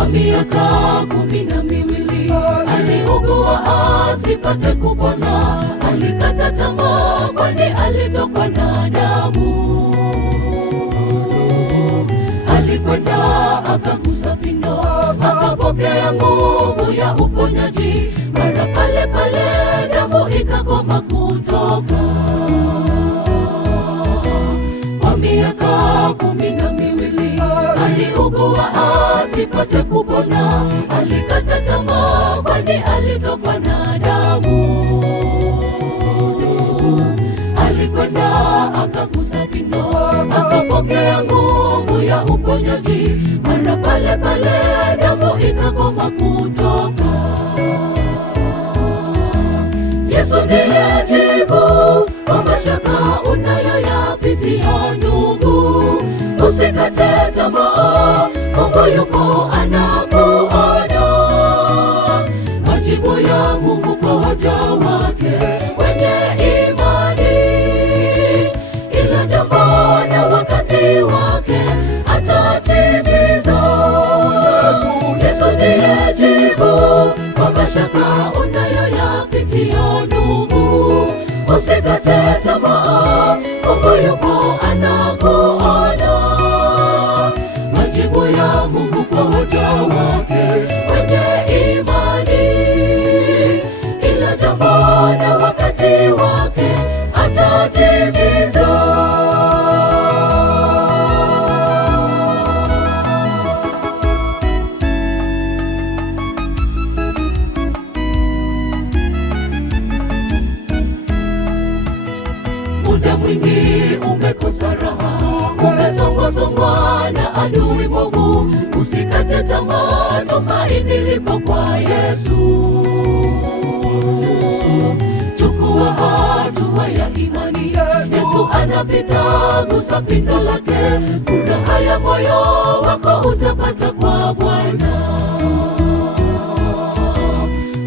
Kwa miaka 12 aliugua asipate kupona, alikata tamaa kwani alitokwa na damu. Alikwenda akagusa pindo, akapokea nguvu ya uponyaji. Mara pale pale damu ikakoma kutoka. Kwa miaka 12 aliugua asipate kupona, alikata tamaa kwani alitokwa na damu. Alikwenda akagusa pindo, akapokea nguvu ya uponyaji. Mara pale pale damu ikakoma kutoka. Yesu ndiye jibu kwa mashaka unayoyapitia ndugu. Usikate tamaa, Mungu yupo anakuona. Majibu ya Mungu kwa waja wake wenye imani. Kila jambo na wakati wake atatimiza. Yesu ndiye jibu kwa mashaka unayoyapitia ndugu. Usikate tamaa, Mungu yupo anakuona. Majibu ya Mungu kwa waja wake wenye imani. Kila jambo na wakati wake atatimiza. Muda mwingi umekosa raha, umesongwasongwa na adui mwovu. Usikate tamaa, tumaini lipo kwa Yesu. Chukua hatua ya imani, Yesu anapita, gusa pindo lake. Furaha ya moyo wako utapata kwa Bwana.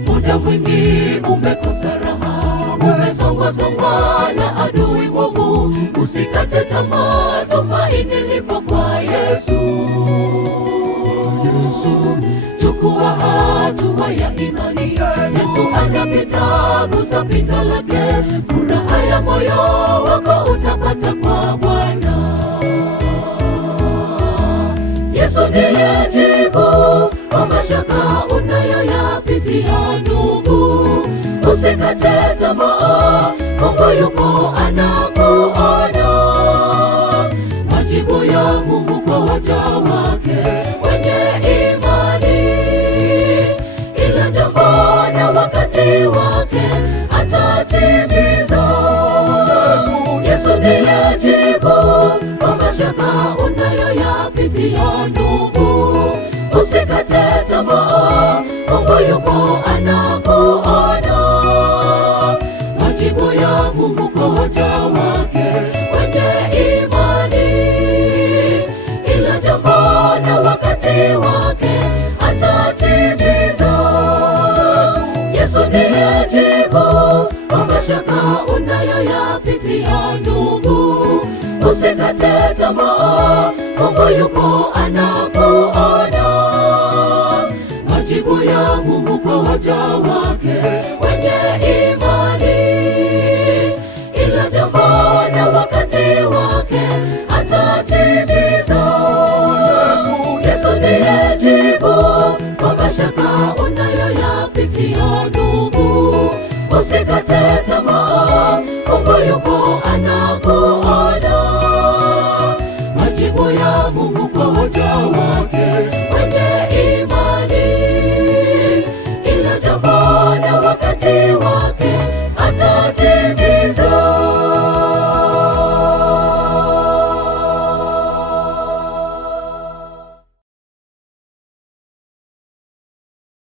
Muda mwingi umekosa raha, umesongwasongwa na adui mwovu. Usikate tamaa, tumaini lipo kwa Yesu. Chukua hatua ya imani, Yesu anapita, gusa pindo lake. Furaha ya moyo wako utapata kwa Bwana. Yesu ndiye jibu kwa mashaka unayoyapitia ndugu. Usikate tamaa, Mungu yupo anakuona. Majibu ya Mungu kwa waja wake wenye imani. Kila jambo na wakati wake atatimiza. Yesu ndiye jibu kwa mashaka unayoyapitia ndugu. Usikate tamaa, Mungu yupo anakuona. Majibu ya Mungu kwa waja wake wenye imani. Kila jambo na wakati wake atatimiza. Yesu ndiye jibu kwa mashaka unayoyapitia ndugu. Usikate tamaa, Mungu yupo anakuona. Majibu ya Mungu kwa waja wake wenye imani. Kila jambo na wakati wake atatimiza. Yesu ndiye jibu kwa mashaka unayoyapitia ndugu. Usikate tamaa,